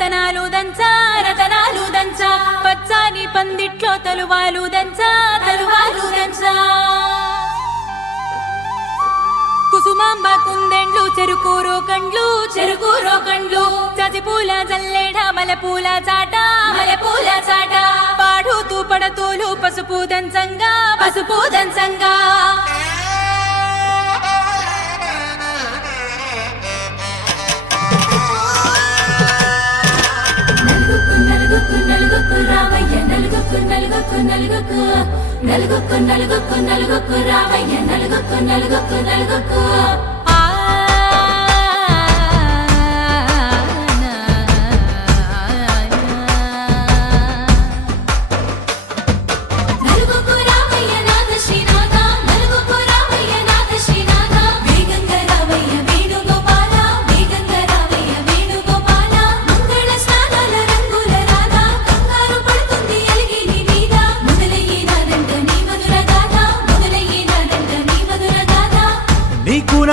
రతనాలు దంచా రతనాలు దంచా పచ్చాని పందిట్లో తలువాలు దంచా తలువాలు దంచా కుసుమాంబ కుందెండ్లు చెరుకూరో కండ్లు చెరుకూరో కండ్లు చజిపూల జల్లేడ మలపూల చాట మలపూల చాట పాడుతూ పడతూలు పసుపు దంచంగా పసుపు దంచంగా నలుగుకు నలుగుకు రామయ్య నలుగుకు నలుగుకు నలుగుకు నలుగుకు నలుగుకు నలుగుకు రామయ్య నలుగుకు నలుగుకు నలుగుకు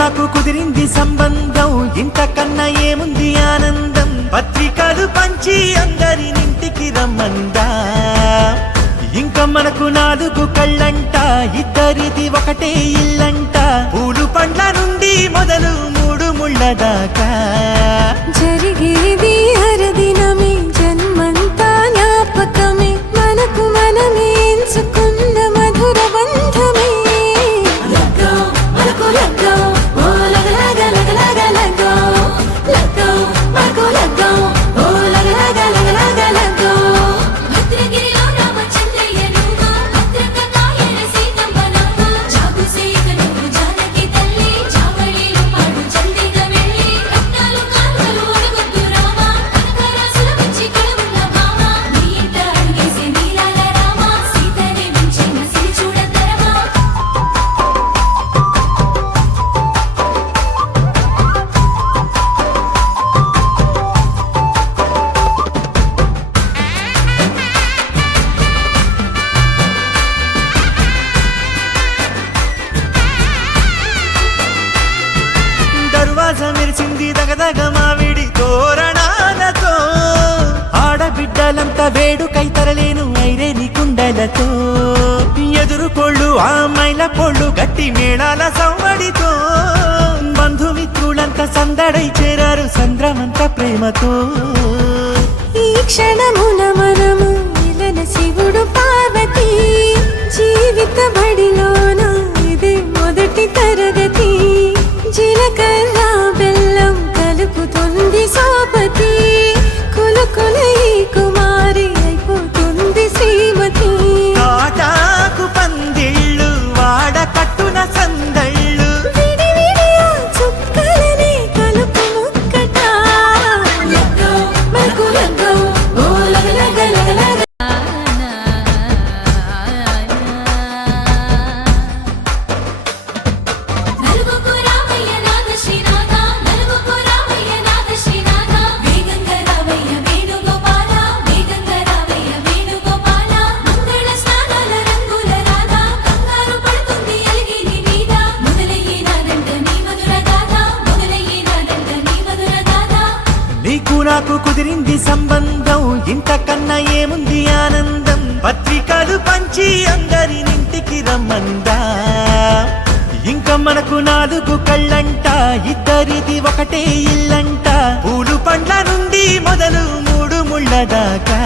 నాకు కుదిరింది సంబంధం ఇంతకన్నా ఏముంది ఆనందం పత్రికలు పంచి అందరినింటికి రమ్మందా ఇంకా మనకు 4 కళ్ళంట ఇద్దరిది ఒకటే ఇల్లంట పూలు పండ్ల నుండి మొదలు 3 ముళ్ళ దాకా జరిగేది హరదినమే జన్మంతా జ్ఞాపకమే మనకు మనమే ఎంచుకున్న మధుర బంధమే మెరిసింది దగదగ మావిడి తోరణాలతో ఆడబిడ్డలంతా వేడుకై తరలేను ఐరేని కుండలతో ఎదురుకోళ్ళు ఆ మైల పోళ్ళు గట్టి మేళాల సవ్వడితో బంధుమిత్రులంతా సందడై చేరారు సంద్రమంత ప్రేమతో ఈ క్షణమున మనము ఇలన శివుడు పార్వతి జీవిత బడిలోన ఇది మొదటి తరగతి జీలకర్ర బెల్లం కలుపుతుంది సోపతి కులుకుల ఈ కుమారి అయిపోతుంది శ్రీమతి తాటాకు పందిళ్ళు వాడ కట్టున సందళ్ళు విడివిడియా చుక్కలనే కలుపు ముక్కట లగ్గో మగు లగ్గో ఓ లగ లగ లగ లగ నాకు కుదిరింది సంబంధం ఇంతకన్నా ఏముంది ఆనందం పత్రికలు పంచి అందరినింటికి రమ్మందా ఇంకా మనకు 4 కళ్ళంట ఇద్దరిది ఒకటే ఇల్లంట పూలు పండ్ల నుండి మొదలు 3 ముళ్ళ దాకా